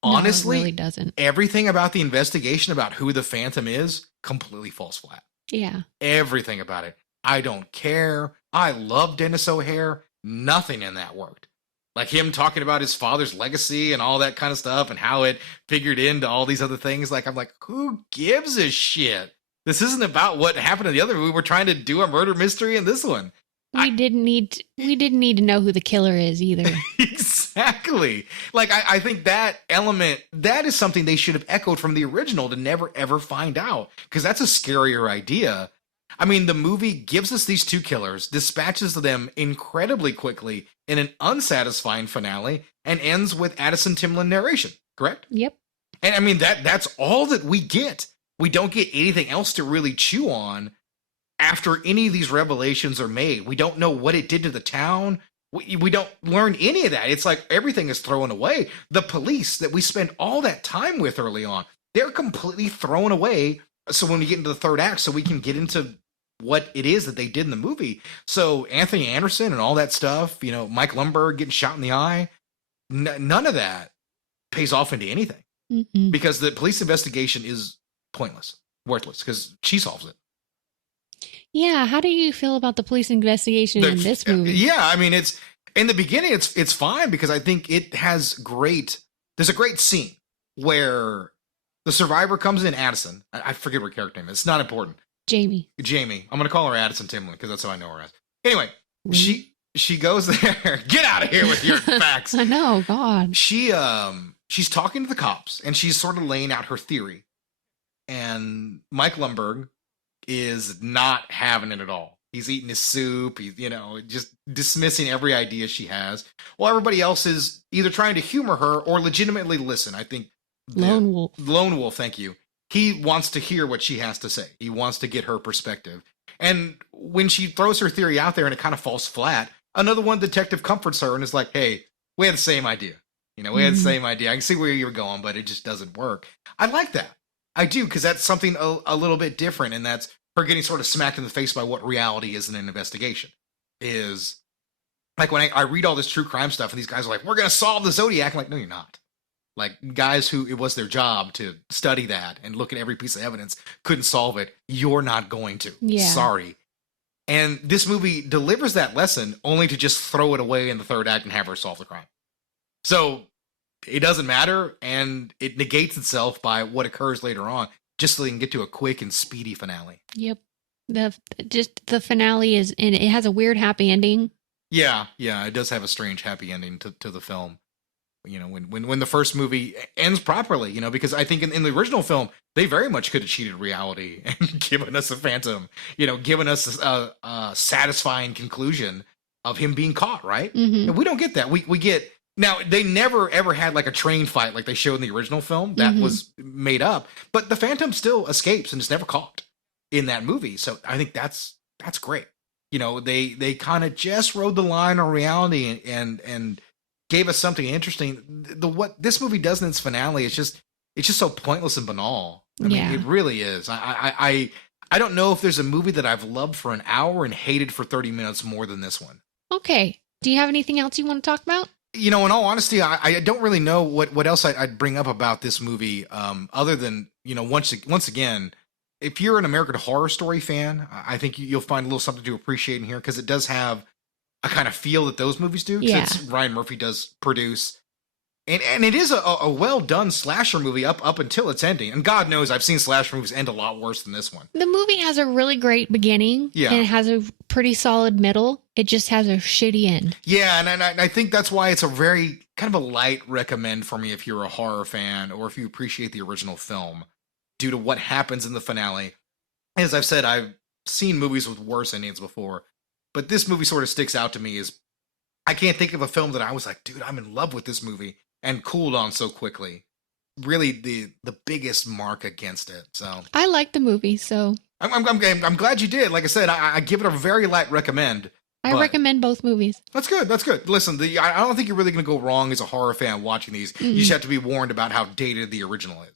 honestly, no, it really doesn't. Everything about the investigation about who the Phantom is completely falls flat. Yeah. Everything about it. I don't care. I love Dennis O'Hare. Nothing in that worked. Like him talking about his father's legacy and all that kind of stuff and how it figured into all these other things. Like, I'm like, who gives a shit? This isn't about what happened in the other movie. We're trying to do a murder mystery in this one. We didn't need to know who the killer is either. Exactly. Like, I think that element, that is something they should have echoed from the original to never, ever find out. Because that's a scarier idea. I mean, the movie gives us these two killers, dispatches them incredibly quickly in an unsatisfying finale, and ends with Addison Timlin narration, correct? Yep. And I mean, that's all that we get. We don't get anything else to really chew on after any of these revelations are made. We don't know what it did to the town. We don't learn any of that. It's like everything is thrown away. The police that we spend all that time with early on, they're completely thrown away. So when we get into the third act, so we can get into what it is that they did in the movie. So Anthony Anderson and all that stuff, Mike Lumberg getting shot in the eye, none of that pays off into anything. Mm-mm. Because the police investigation is pointless, worthless, because she solves it. Yeah, how do you feel about the police investigation in this movie? Yeah, I mean, it's in the beginning, it's fine because I think it has there's a great scene where the survivor comes in, Addison. I forget what her character name is. It's not important. Jamie. I'm going to call her Addison Timlin because that's how I know her as. Anyway, Really? she goes there. Get out of here with your facts. I know, God. She's talking to the cops and she's sort of laying out her theory. And Mike Lumberg is not having it at all. He's eating his soup. He's, just dismissing every idea she has. While everybody else is either trying to humor her or legitimately listen. I think Lone Wolf, thank you. He wants to hear what she has to say. He wants to get her perspective. And when she throws her theory out there and it kind of falls flat, another one detective comforts her and is like, hey, we had the same idea. We had the same idea. I can see where you're going, but it just doesn't work. I like that. I do, because that's something a little bit different, and that's her getting sort of smacked in the face by what reality is in an investigation. Is like when I read all this true crime stuff and these guys are like, we're going to solve the Zodiac. I'm like, no, you're not. Like guys who it was their job to study that and look at every piece of evidence couldn't solve it. You're not going to. Yeah. Sorry. And this movie delivers that lesson only to just throw it away in the third act and have her solve the crime. So it doesn't matter, and it negates itself by what occurs later on, just so they can get to a quick and speedy finale. Yep. The finale is, and it has a weird happy ending. Yeah, it does have a strange happy ending to the film. When the first movie ends properly, because I think in the original film, they very much could have cheated reality and given us a phantom, given us a satisfying conclusion of him being caught, right? Mm-hmm. And we don't get that. We get, now they never ever had like a train fight like they showed in the original film. That was made up, but the phantom still escapes and is never caught in that movie. So I think that's great. They kind of just rode the line on reality and gave us something interesting. What this movie does in its finale, it's just so pointless and banal. I mean, it really is. I don't know if there's a movie that I've loved for an hour and hated for 30 minutes more than this one. Okay. Do you have anything else you want to talk about? In all honesty, I don't really know what else I'd bring up about this movie, other than, once again, if you're an American Horror Story fan, I think you'll find a little something to appreciate in here, because it does have a kind of feel that those movies do. Yeah. Ryan Murphy does produce. And it is a well-done slasher movie up until its ending. And God knows I've seen slasher movies end a lot worse than this one. The movie has a really great beginning. Yeah. And it has a pretty solid middle. It just has a shitty end. Yeah, and I think that's why it's a very kind of a light recommend for me if you're a horror fan or if you appreciate the original film, due to what happens in the finale. As I've said, I've seen movies with worse endings before, but this movie sort of sticks out to me as I can't think of a film that I was like, dude, I'm in love with this movie, and cooled on so quickly. Really the biggest mark against it. So I like the movie, so I'm glad you did. Like I said, I give it a very light recommend. I recommend both movies. That's good. Listen, I don't think you're really going to go wrong as a horror fan watching these. You just have to be warned about how dated the original is.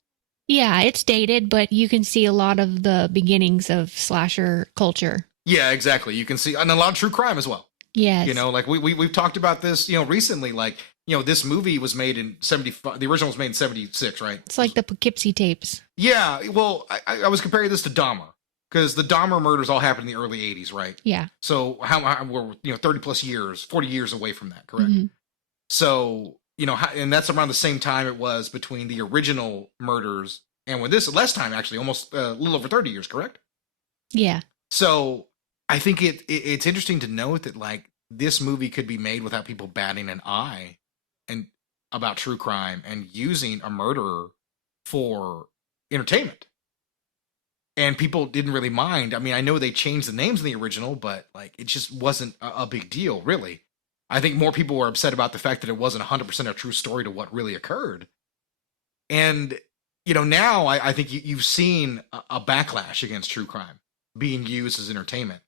Yeah, it's dated, but you can see a lot of the beginnings of slasher culture. Yeah, exactly. You can see, and a lot of true crime as well. Yes. Like we've talked about this, recently, like, this movie was made in 75, the original was made in 76, right? It's like the Poughkeepsie tapes. Yeah, well, I was comparing this to Dahmer, because the Dahmer murders all happened in the early 80s, right? Yeah. So how we're 30 plus years, 40 years away from that, correct? Mm-hmm. So, and that's around the same time it was between the original murders and when this, less time actually, almost a little over 30 years, correct? Yeah. So I think it's interesting to note that, like, this movie could be made without people batting an eye and about true crime and using a murderer for entertainment. And people didn't really mind. I mean, I know they changed the names in the original, but like, it just wasn't a big deal, really. I think more people were upset about the fact that it wasn't 100% a true story to what really occurred. And, now I think you've seen a backlash against true crime being used as entertainment.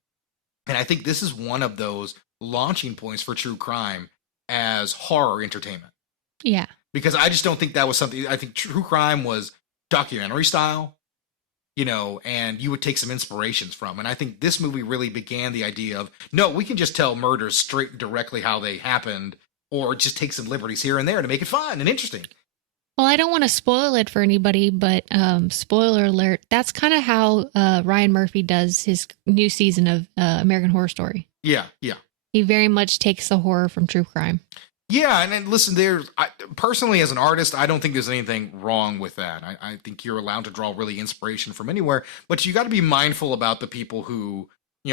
And I think this is one of those launching points for true crime as horror entertainment. Yeah. Because I just don't think that was something, I think true crime was documentary style, and you would take some inspirations from. And I think this movie really began the idea of, no, we can just tell murders straight and directly how they happened, or just take some liberties here and there to make it fun and interesting. Well, I don't want to spoil it for anybody, but spoiler alert, that's kind of how Ryan Murphy does his new season of American Horror Story. Yeah. He very much takes the horror from true crime. Yeah, and listen, personally, as an artist, I don't think there's anything wrong with that. I think you're allowed to draw really inspiration from anywhere, but you got to be mindful about the people who,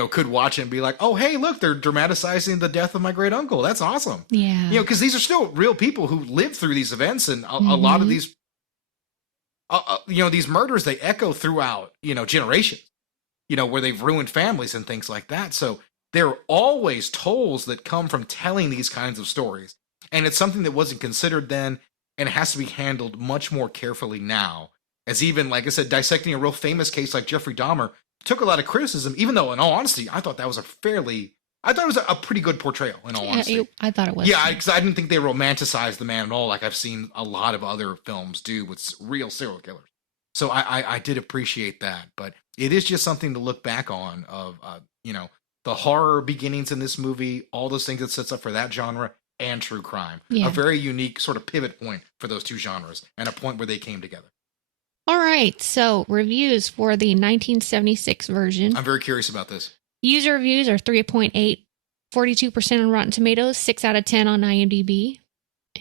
could watch it and be like, oh, hey, look, they're dramatizing the death of my great uncle. That's awesome. Yeah. Because these are still real people who lived through these events, and a lot of these, these murders, they echo throughout, generations, where they've ruined families and things like that. So there are always tolls that come from telling these kinds of stories. And it's something that wasn't considered then, and it has to be handled much more carefully now. As even, like I said, dissecting a real famous case like Jeffrey Dahmer took a lot of criticism, even though, in all honesty, I thought it was a pretty good portrayal, in all honesty. I thought it was. Yeah, because I didn't think they romanticized the man at all, like I've seen a lot of other films do with real serial killers. So I did appreciate that. But it is just something to look back on of, the horror beginnings in this movie, all those things it sets up for that genre, and true crime. Yeah. A very unique sort of pivot point for those two genres, and a point where they came together. All right, so reviews for the 1976 version. I'm very curious about this. User reviews are 3.8, 42% on Rotten Tomatoes, 6 out of 10 on IMDb.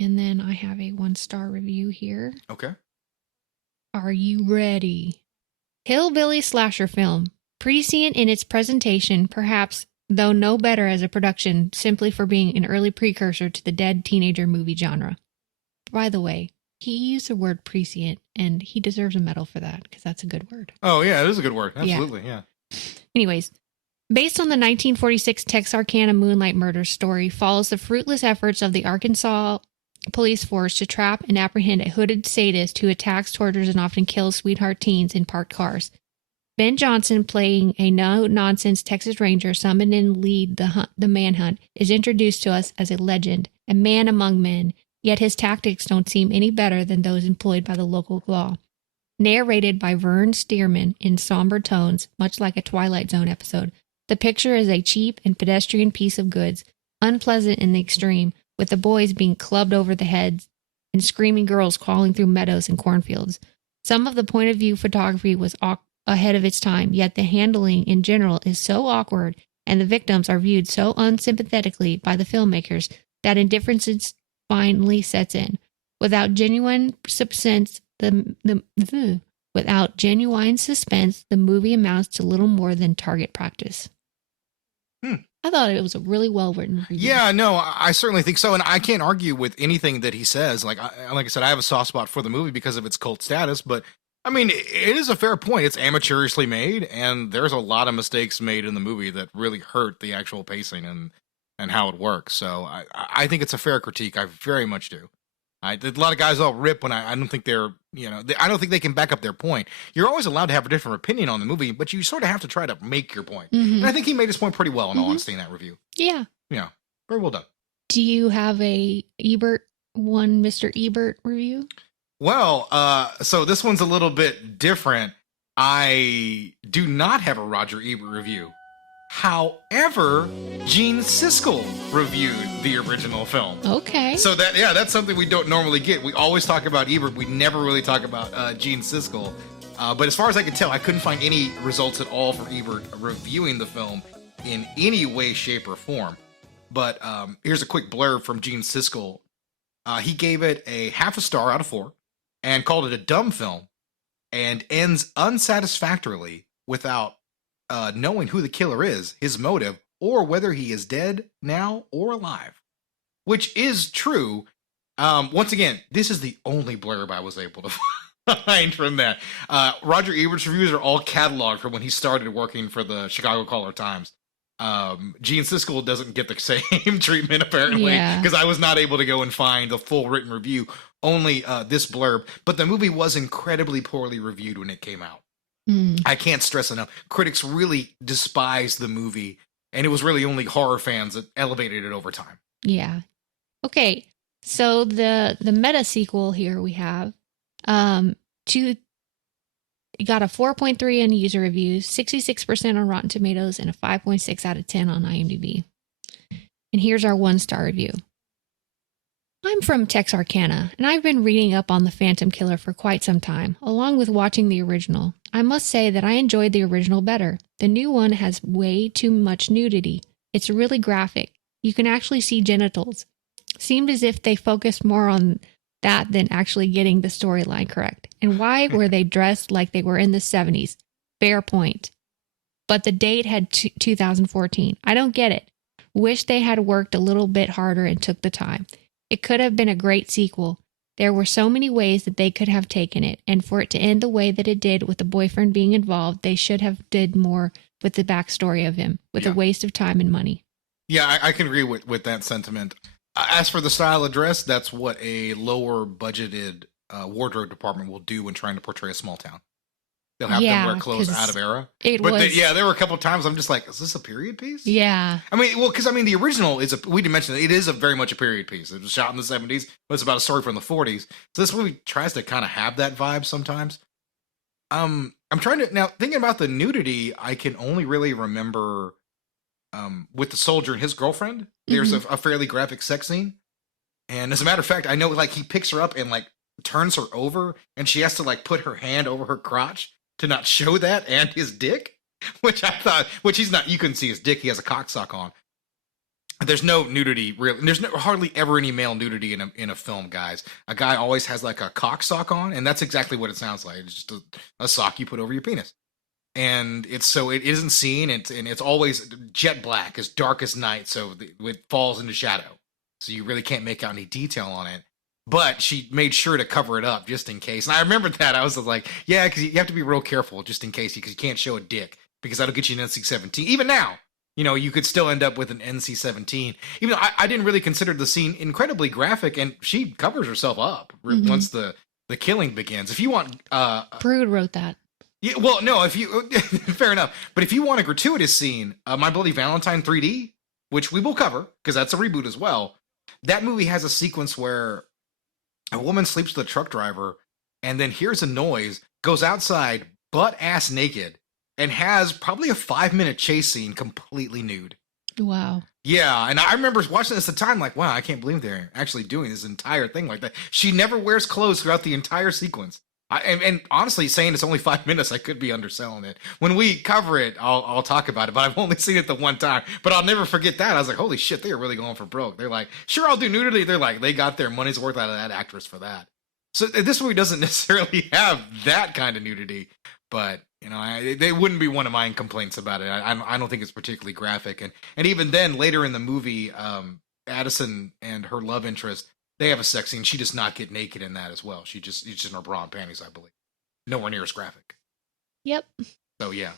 And then I have a 1-star review here. Okay. Are you ready? Hillbilly slasher film. Prescient in its presentation, perhaps, though no better as a production, simply for being an early precursor to the dead teenager movie genre. By the way, he used the word prescient, and he deserves a medal for that, because that's a good word. Oh, yeah, it is a good word. Absolutely, yeah. Anyways, based on the 1946 Texarkana Moonlight Murders story, follows the fruitless efforts of the Arkansas police force to trap and apprehend a hooded sadist who attacks, tortures, and often kills sweetheart teens in parked cars. Ben Johnson, playing a no-nonsense Texas Ranger summoned in lead the manhunt, is introduced to us as a legend, a man among men, yet his tactics don't seem any better than those employed by the local law. Narrated by Vern Stearman in somber tones, much like a Twilight Zone episode, the picture is a cheap and pedestrian piece of goods, unpleasant in the extreme, with the boys being clubbed over the heads and screaming girls crawling through meadows and cornfields. Some of the point-of-view photography was ahead of its time, yet the handling in general is so awkward and the victims are viewed so unsympathetically by the filmmakers that indifference finally sets in. Without genuine suspense, the movie amounts to little more than target practice. I thought it was a really well-written review. Yeah, no, I certainly think so, and I can't argue with anything that he says. Like I said, I have a soft spot for the movie because of its cult status, but I mean, it is a fair point. It's amateurishly made, and there's a lot of mistakes made in the movie that really hurt the actual pacing and how it works. So I think it's a fair critique. I very much do. A lot of guys all rip when I don't think they're, I don't think they can back up their point. You're always allowed to have a different opinion on the movie, but you sort of have to try to make your point. Mm-hmm. And I think he made his point pretty well, in all honesty, in that review. Yeah. Yeah. Very well done. Do you have a Mr. Ebert review? Well, so this one's a little bit different. I do not have a Roger Ebert review. However, Gene Siskel reviewed the original film. Okay. So that's something we don't normally get. We always talk about Ebert. We never really talk about Gene Siskel. But as far as I could tell, I couldn't find any results at all for Ebert reviewing the film in any way, shape, or form. But here's a quick blurb from Gene Siskel. He gave it a 0.5 star out of 4 and called it a dumb film and ends unsatisfactorily without knowing who the killer is, his motive, or whether he is dead now or alive. Which is true. Once again, this is the only blurb I was able to find from that. Roger Ebert's reviews are all cataloged from when he started working for the Chicago Caller-Times. Gene Siskel doesn't get the same treatment, apparently, because I was not able to go and find a full written review, only this blurb. But the movie was incredibly poorly reviewed when it came out. I can't stress enough. Critics really despised the movie, and it was really only horror fans that elevated it over time. Yeah. Okay. So the meta sequel here we have, you got a 4.3 in user reviews, 66% on Rotten Tomatoes, and a 5.6 out of 10 on IMDb. And here's our 1-star review. I'm from Texarkana, and I've been reading up on the Phantom Killer for quite some time, along with watching the original. I must say that I enjoyed the original better. The new one has way too much nudity. It's really graphic. You can actually see genitals. Seemed as if they focused more on that than actually getting the storyline correct. And why were they dressed like they were in the 70s? Fair point. But the date had 2014. I don't get it. Wish they had worked a little bit harder and took the time. It could have been a great sequel. There were so many ways that they could have taken it, and for it to end the way that it did with the boyfriend being involved, they should have did more with the backstory of him, with a waste of time and money. Yeah, I can agree with that sentiment. As for the style of dress, that's what a lower budgeted wardrobe department will do when trying to portray a small town. They'll have them wear clothes out of era. There were a couple of times I'm just like, is this a period piece? Yeah. I mean, because the original we didn't mention it is very much a period piece. It was shot in the 70s, but it's about a story from the 40s. So this movie tries to kind of have that vibe sometimes. I'm trying to, now thinking about the nudity, I can only really remember with the soldier and his girlfriend, there's a fairly graphic sex scene. And as a matter of fact, I know he picks her up and turns her over and she has to put her hand over her crotch to not show that and his dick. which I thought, which he's not, you couldn't see his dick. He has a cock sock on. There's no nudity, really. There's hardly ever any male nudity in a film, guys. A guy always has like a cock sock on, and that's exactly what it sounds like. It's just a sock you put over your penis. And it isn't seen, and it's always jet black, as dark as night, so it falls into shadow. So you really can't make out any detail on it. But she made sure to cover it up just in case. And I remembered that. I was like, yeah, because you have to be real careful just in case, because you can't show a dick, because that'll get you an NC-17. Even now, you could still end up with an NC-17. Even though I didn't really consider the scene incredibly graphic, and she covers herself up once the killing begins. If you want... Brood wrote that. Yeah, well, no, if you... fair enough. But if you want a gratuitous scene, My Bloody Valentine 3D, which we will cover, because that's a reboot as well, that movie has a sequence where a woman sleeps with a truck driver and then hears a noise, goes outside butt-ass naked, and has probably a 5-minute chase scene completely nude. Wow. Yeah, and I remember watching this at the time like, wow, I can't believe they're actually doing this entire thing like that. She never wears clothes throughout the entire sequence. And honestly, saying it's only 5 minutes, I could be underselling it. When we cover it, I'll talk about it, but I've only seen it the one time. But I'll never forget that. I was like, holy shit, they are really going for broke. They're like, sure, I'll do nudity. They're like, they got their money's worth out of that actress for that. So this movie doesn't necessarily have that kind of nudity, but they wouldn't be one of my complaints about it. I don't think it's particularly graphic. And even then, later in the movie, Addison and her love interest, they have a sex scene. She does not get naked in that as well. It's just in her bra and panties, I believe. Nowhere near as graphic. Yep. So yeah.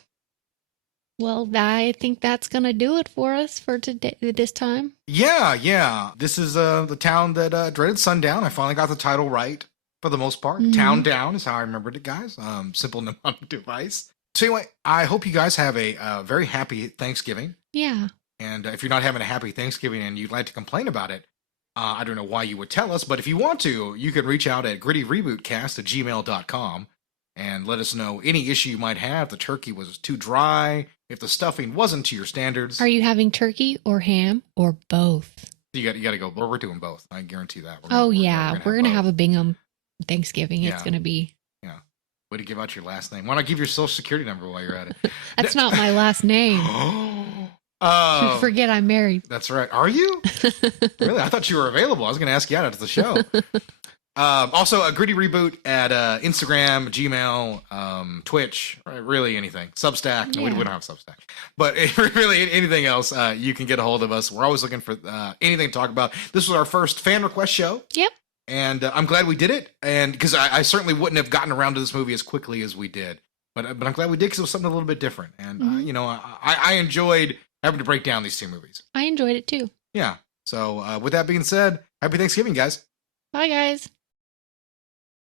Well, I think that's gonna do it for us for today. This time. Yeah. This is the town that Dreaded Sundown. I finally got the title right for the most part. Town Down is how I remembered it, guys. Simple mnemonic device. So anyway, I hope you guys have a very happy Thanksgiving. Yeah. And if you're not having a happy Thanksgiving and you'd like to complain about it, I don't know why you would tell us, but if you want to, you can reach out at grittyrebootcast@gmail.com and let us know any issue you might have. The turkey was too dry, if the stuffing wasn't to your standards. Are you having turkey or ham or both? You got to go. We're doing both. I guarantee that. We're gonna have a Bingham Thanksgiving. Yeah. It's gonna be. Yeah. Way to give out your last name. Why not give your social security number while you're at it? That's not my last name. Forget I'm married. That's right. Are you? Really? I thought you were available. I was going to ask you out after the show. Also, a Gritty REboot at Instagram, Gmail, Twitch, really anything. Substack. No, we don't have Substack. But really anything else, you can get a hold of us. We're always looking for anything to talk about. This was our first fan request show. Yep. And I'm glad we did it. And because I certainly wouldn't have gotten around to this movie as quickly as we did. But I'm glad we did, because it was something a little bit different. And, I enjoyed having to break down these two movies. I enjoyed it too. Yeah. So with that being said, happy Thanksgiving, guys. Bye, guys.